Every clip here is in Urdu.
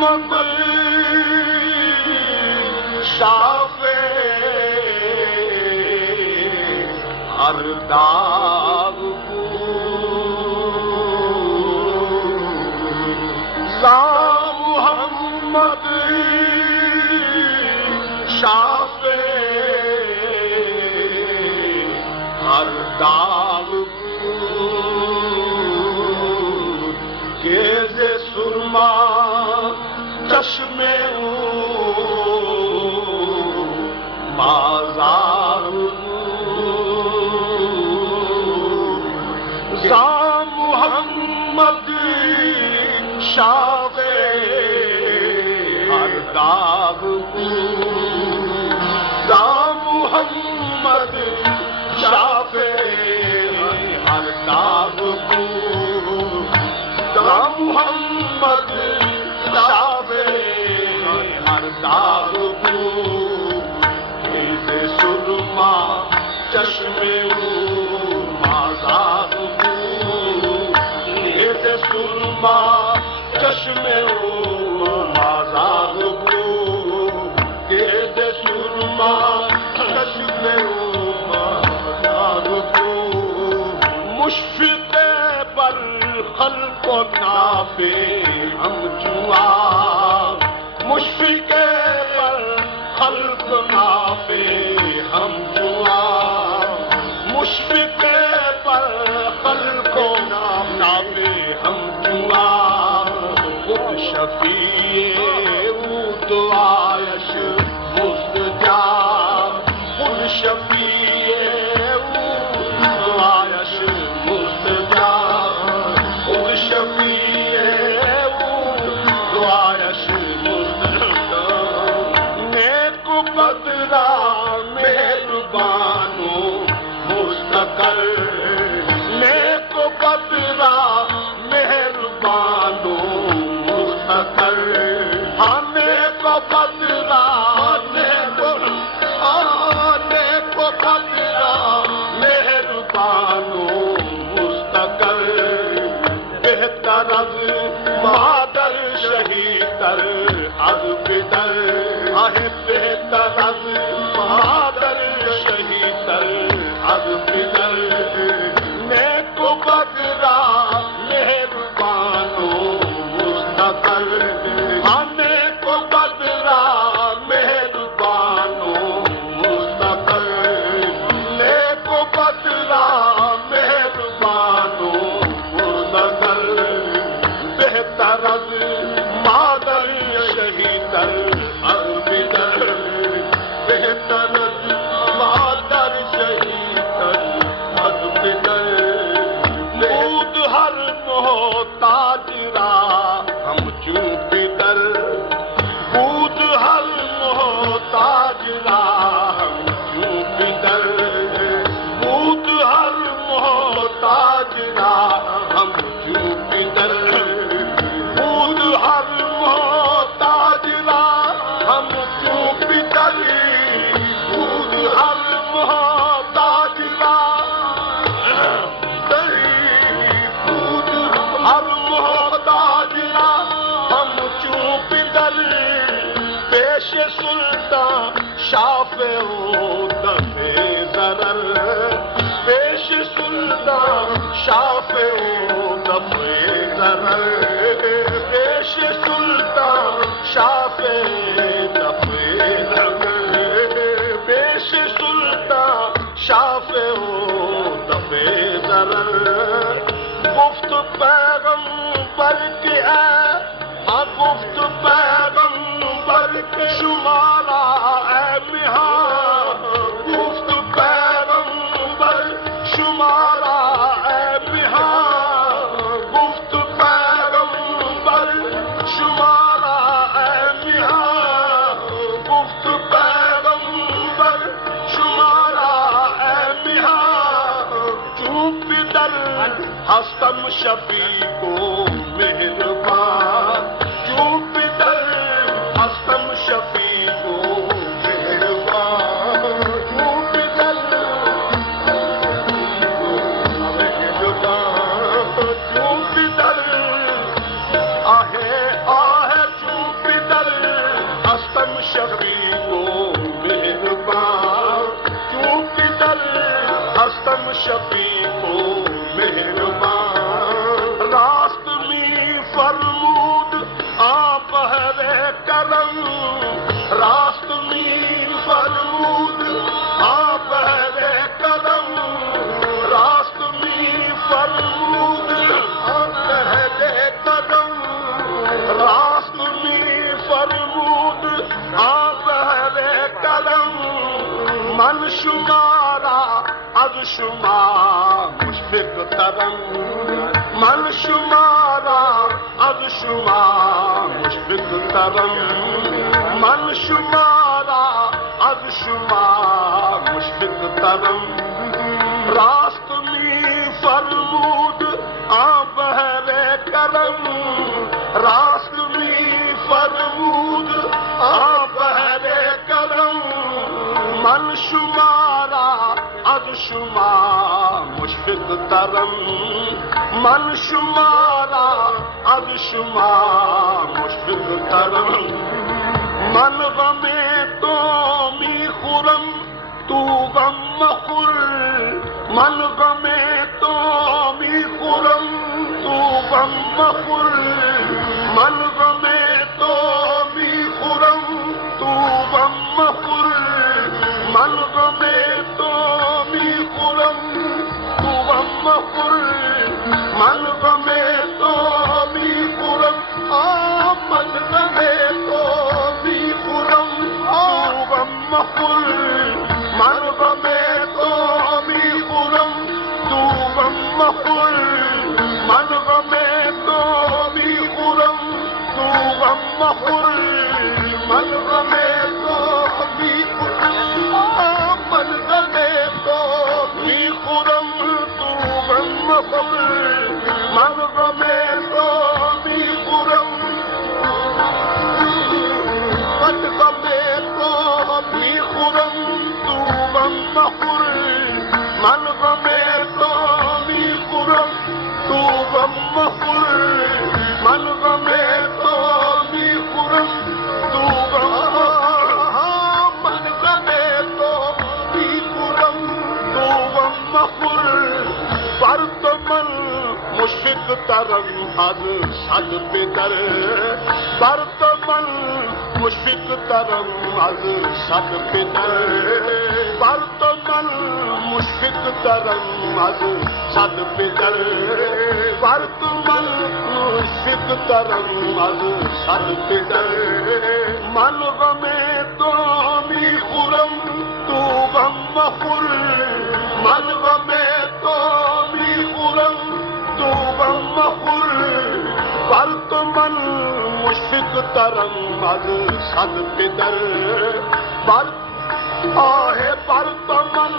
محمد شافع ہر داغ کو یا محمد شافع ہر داغ کو گیز سرما چشم مازار یا محمد شافع ہر داغ کو یا محمد شافع ہر داغ کو یا محمد شافع ہر داغ کو گیز سرما چشم مازار کو گیز سرما چشم مازار کو گیز سرما چشم مازار کو مشفق پر خلق و نافع ہم جوا مشفق پر خلق نافع ہم جوا مشفق پر خلق و نافع ہم جوا خود شفیع او دعایش مستجاب خود شفیع او دعایش مستجاب خود شفیع او دعایش مستجاب نیک و بدرا مہربان و مستقر نیک و بدرا مہربان و مستقر ہاں نیک و بدرا نیک و بدرا مہربان و مستقر بہتر از مادر شہیدر از پدر بہتر از مادر شہیدر از پدر نیک و بدرا مہربان و مستقر ہاں نیک و بدرا مہربان و مستقر نیک و بدرا مہربان و مستقر بہتر از مادر شہیدر از پدر بہتر از مادر شہیدر از پدر بود ہر محتاج را ہم چون پدر بود ہر محتاج را ہم چون پدر بود ہر محتاج را ہم چون پدر بود ہر محتاج را ہم چون پدر بود ہر محتاج را بود ہر محتاج را ہم چون پدر پیش سلطان شافع و دفع ضرر پیش سلطان شافع و دفع ضرر پیش سلطان شافع دفع ضرر پیش سلطان شافع و دفع ضرر گفت پیغمبر کے ہاں گفت پیغمبر کے شمارا اے مہاں گفت پیغمبر شمارا اے مہاں گفت پیغمبر شمارا اے مہاں گفت پیغمبر شمارا اے مہاں چوپ در ہستم شفیع کو مہربان چوپ در ہستم شفیع کو مہربان چوپ در مہربان چوپ در آہ آہ چوپ شفیع کو مہربان راست می فرمود آپ بہر کرم راست می فرمود آپ بہر کرم راست می فرمود آپ بہر کرم راست می فرمود آپ بہر کرم من شمارا از شما مشفق ترم من شمارا از شما مشفق ترم من شمارا از شما مشفق ترم راست می فرمود آپ بہر کرم راست می فرمود آپ بہر کرم من شمارا از شما مشفق ترم من شمارا از شما مشفق ترم من غم تو می خورم تو غم مخور من غم تو می خورم تو غم مخور من غم تو می خورم تو غم مخور من غم تو می خورم تو غم مخور من غم تو می خورم من غم تو می خورم تو غم مخور من غم تو می خورم تو غم مخور من غم تو می خورم تو غم مخور من غم تو می خورم من غم تو می خورم تو غم مخور من غم تو می خورم من غم تو می خورم تو غم مخور من غم تو می خورم تو غم مخور من غم تو می خورم تو غم من غم تو می خورم تو غم مخور بر تو من مشفق ترم از صد پدر بر تو من مشفق ترم از صد پدر بر تو من مشفق ترم از صد پدر بر تو من مشفق ترم از صد پدر من غم تو می خورم تو غم مخور من غم تو می خورم تو غم مخور بر تو من مشفق ترم از صد پدر بر آہ بر تو من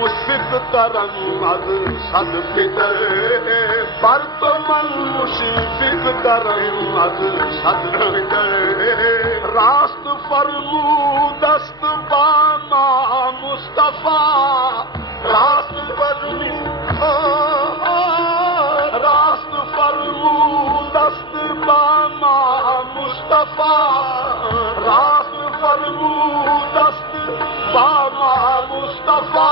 مشفق ترم از صد پدر بر تو من مشفق ترم از صد پدر راست فرمود است با ما مصطفیٰ راست فرمود راست فرمود است با ما مصطفیٰ راست فرمود است با ما مصطفیٰ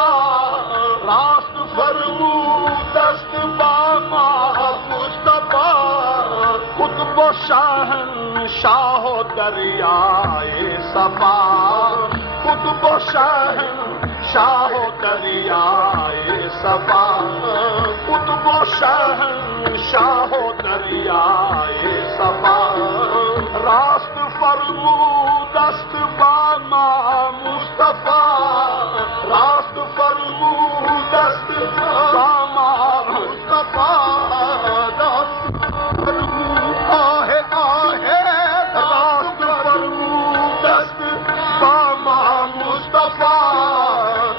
راست فرمود است با ما مصطفیٰ قطب و شاہ و دریائے صفا قطب و شاہ و دریائے صفا قطب و شاہ و دریائے صفا راست فرمود است با ما مصطفیٰ راست فرمود است با ما مصطفیٰ آہ آہ راست فرمود است با ما مصطفیٰ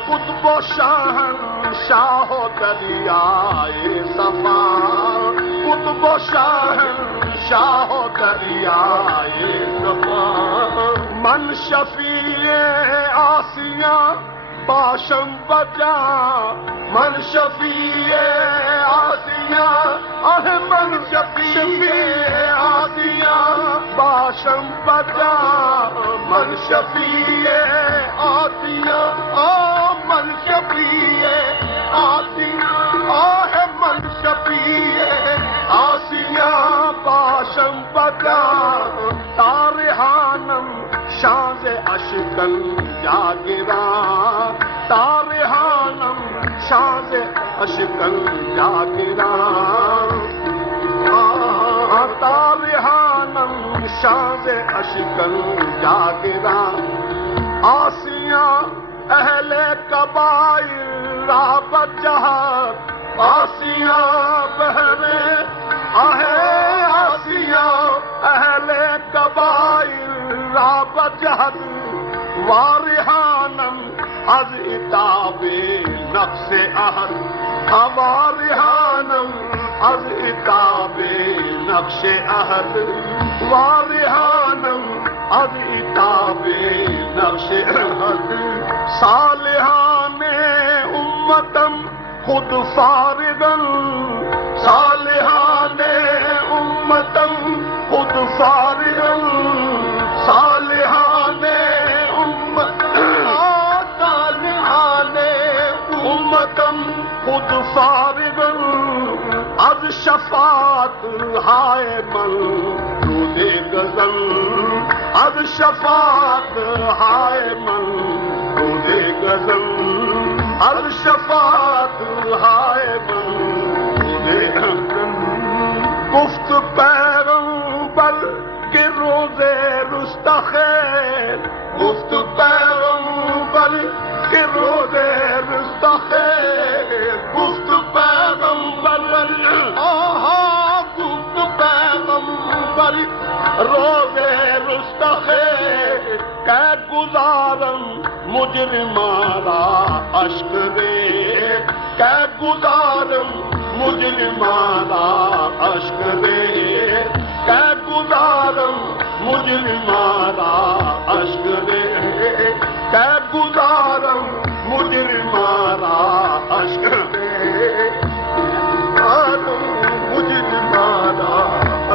قطب و شاہ و دریائے صفا قطب و شاہ و دریائے صفا من شفیع آسیاں باشم بجا من شفیع آسیاں من شفیع آسیاں باشم بجا من شفیع آسیاں من شفیع آسیاں بجا تارحانم شاز اشکن جا گرا تارحانم شاز اشکن جا گرا تارحانم شاز اشکن جا گرا آسیاں اہل قبائل راہ بجہت آسیاں بہرے آسیاں اہل قبائل راہ بجہت وارحانم از اتاب نفس احد وارحانم از اتاب نقش احد وارحانم از اتاب نقش احد صالحان امتم خود فارغن صالحان امتم خود فارغن صالحان امتم خود فارغن از شفاعت ہائے من رود غزل از شفاعت ہائے من رود غزل از شفاعت ہائے من رود غزل گفت پیغمبر کے روزے رستخیل گفت پیغمبر کے روزے رستخیل گفت پیغمبر گفت پیغمبر روزے رستخیل کہ گزارم مجرمارا اشک دے کہ گزارم مجرمارا اشک دے کہ گزارم مجرمارا اشک دے کہ گزارم مجرمارا اشک دے مجرمارا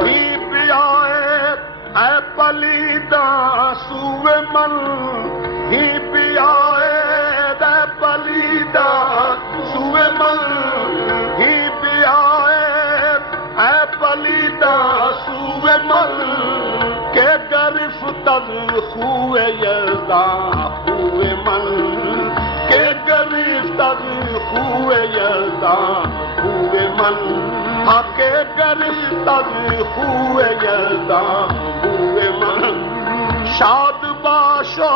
ہی پیائے اے پلیدہ سوئے من ہی پیائے اے پلیدہ سوئے من ہی پیائے اے پلیدہ سوئے من کہ گرفتر خوئے یزداں خوئے من کہ گرفتر خوئے یزداں خوئے من ہاں کہ گرفتر خوئے یزداں خوئے من شاد باشو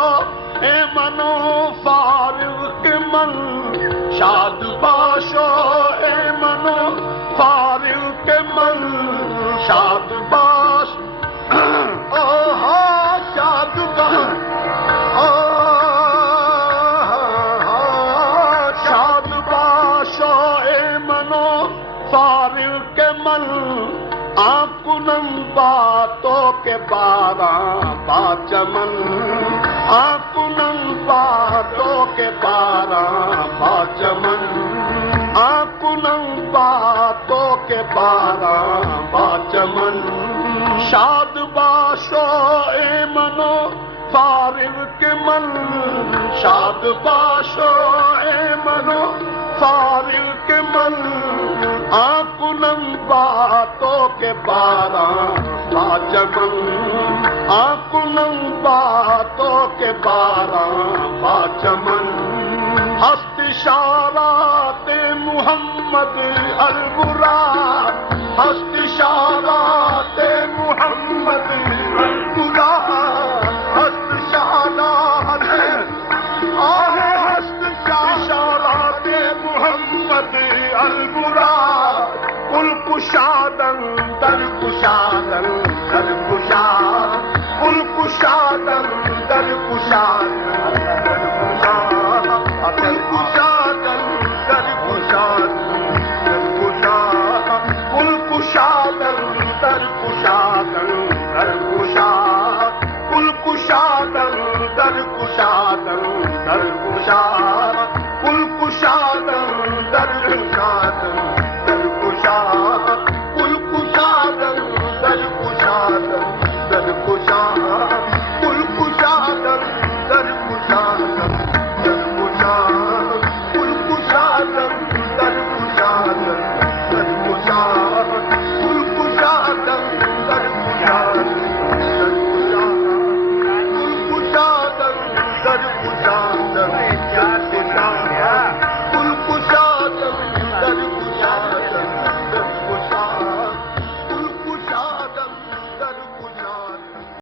اے منو فارغ من شاد باشو اے منو فارغ من شاد باش شاد باش شاد باشو اے منو فارغ من آنکنم باتوں کے باراں با چمن آنکنم باتوں کے باراں با چمن آنکنم باتوں کے باراں با چمن شاد باشو اے منو فارغ من شاد باشو اے منو فارغ من آنکنم باتوں کے باراں با چمن آنکنم باتوں کے باراں با چمن ہست اشارات محمد المراد ہست اشارات محمد المراد ہست اشارات اشارات محمد المراد کل کشادن در کشادن در کشاد کل کشادن در کشاد در کشاد در کشادن در کشاد در کشاد کل کشادن در کشادن